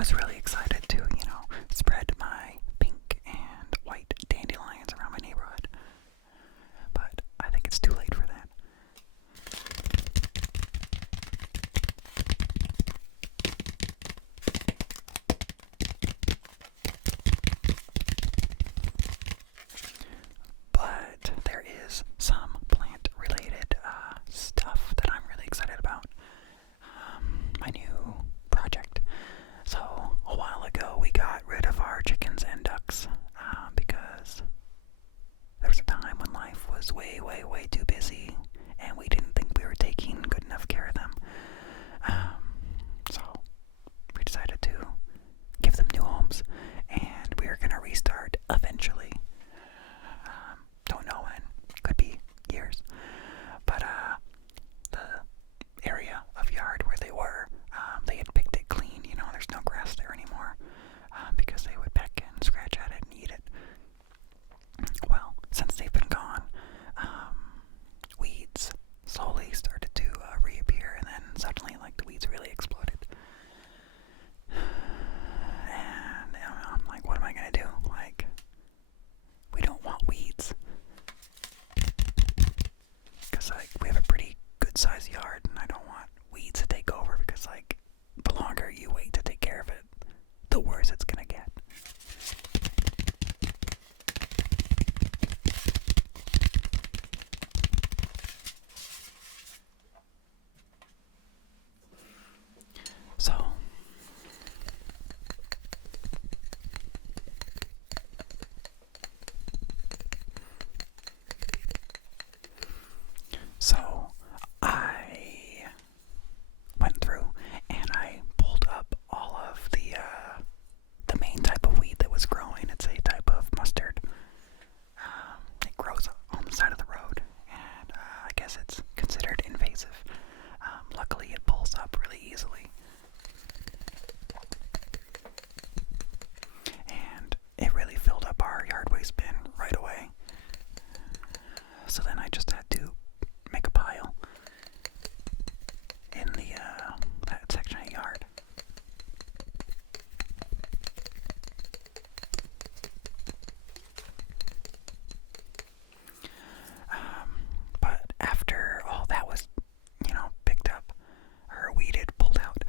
was really excited to, spread my pink and white dandelions around my neighborhood. But I think it's too late for that. But there is some plant-related stuff that I'm really excited about. My new project. So, a while ago, we got rid of our chickens and ducks because there was a time when life was way, way, way too busy, and we didn't think we were taking good enough care of them. So, we decided to give them new homes, and we are going to restart eventually. Don't know when. Could be years. But the area of yard where they were, they had picked it clean. There's no grass there anymore because they would peck and scratch at it and eat it. Well, since they've been gone, weeds slowly started to reappear, and then suddenly, the weeds really exploded. And I'm like, what am I gonna do? We don't want weeds. Because, we have a pretty good-sized yard, and I don't want weeds to take over, because, the longer you wait to take care of it, the worse it's gonna get. So I went through and I pulled up all of the main type of weed that was growing. It's a type of mustard. It grows on the side of the road, and I guess it's considered invasive. Luckily, it pulls up really easily. And it really filled up our yard waste bin right away. So then I just had to make a pile in that section of yard. But after all that was, picked up or weeded, pulled out,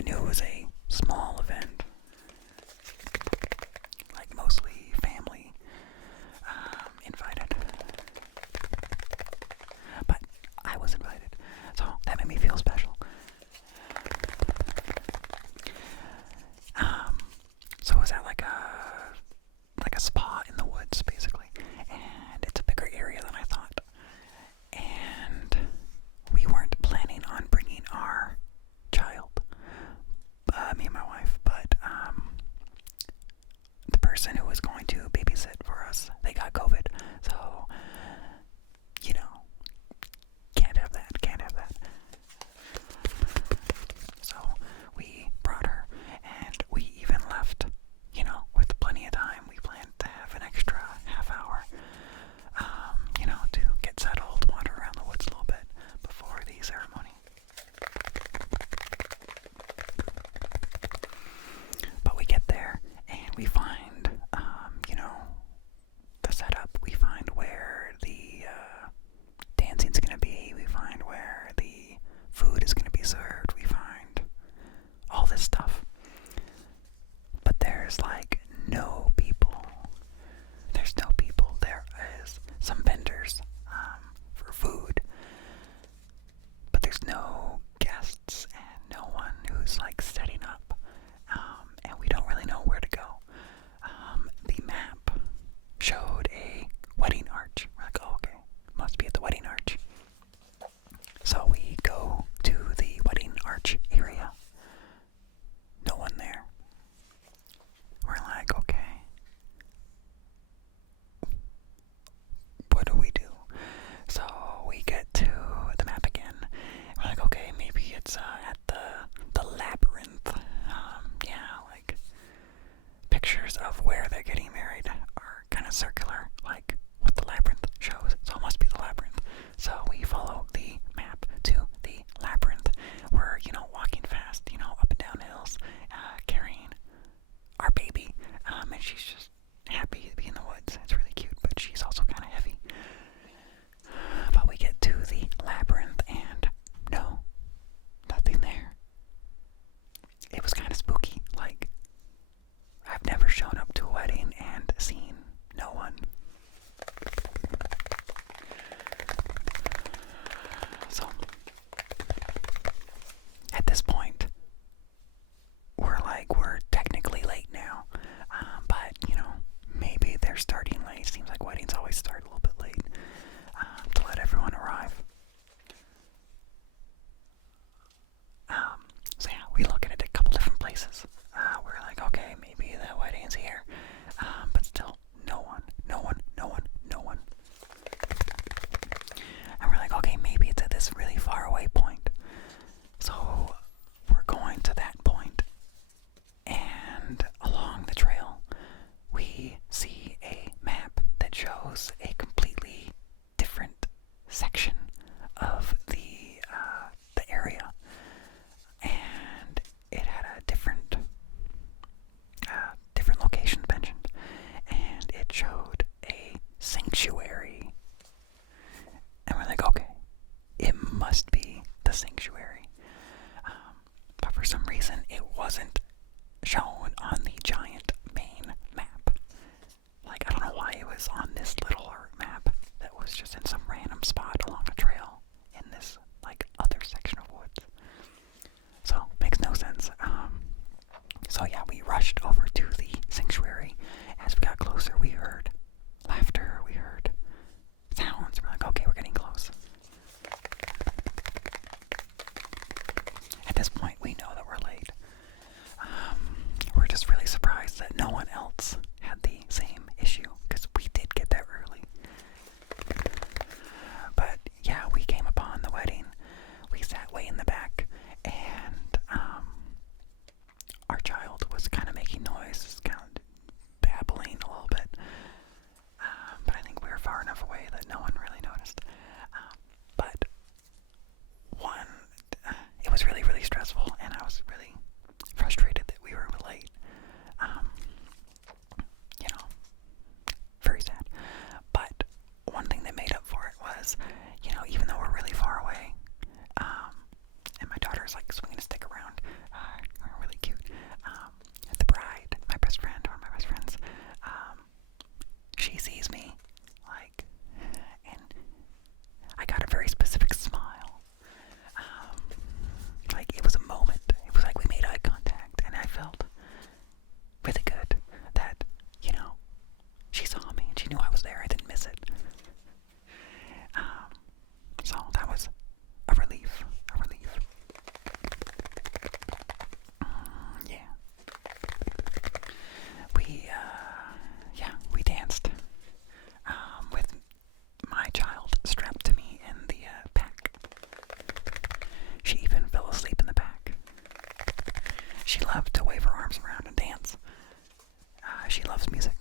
I knew it was a small event, like mostly family invited. But I was invited, so that made me feel special. So it was at like a spa in the woods, basically, and it's a bigger area than I thought. And we weren't planning on bringing our child, me and my wife, but the person who was going to babysit for us, they got COVID, so can't have that. So we brought her, and we even left, with plenty of time. We planned to have an extra half hour, to get settled, wander around the woods a little bit before the ceremony. But we get there, and we find, the setup. We find where the dancing's gonna be. We find where the food is gonna be served. We find all this stuff. But there's like no people. There's no people. There is some vendors for food, but there's no guests and no one who's like setting up. And we don't really know where to go. The map showed a wedding arch. We're like, oh, okay, must be at the wedding arch. So we go to the wedding arch area. No one there. We're like, okay, what do we do? So we get to the map again. We're like, okay, maybe it's at the labyrinth. Like pictures of where they're getting married are kind of circular, like what the labyrinth shows. So it must be the labyrinth. So we follow the map to the labyrinth. We're, walking fast, up and down hills, carrying our baby. And she's just happy to be in the woods. It's really cute, but she's also kind of heavy. But we get to the labyrinth and no, nothing there. It was kind of spooky. Like, I've never shown up to a wedding and seen no one. So, at this point, we're technically late now. But, maybe they're starting late. Seems like weddings always start a little bit late to let everyone arrive. So yeah, we look at it a couple different places. We're like, okay, maybe the wedding's here. But still, no one. And we're like, okay, maybe it's at this really far away point. So we're going to that point, and along the trail, we see a map that shows a completely different section of the area, and it had a different location mentioned, and it showed a sanctuary, and we're like, okay, it must be the sanctuary. But for some reason, it wasn't shown on the giant main map. Like, I don't know why it was on this little map that was just in some random spot along the trail in this, other section of woods. So, makes no sense. So yeah, we rushed over to the sanctuary. As we got closer, we heard laughter, we heard sounds. We're like, okay, we're getting close. At this point, we know that we're late. She loved to wave her arms around and dance. She loves music.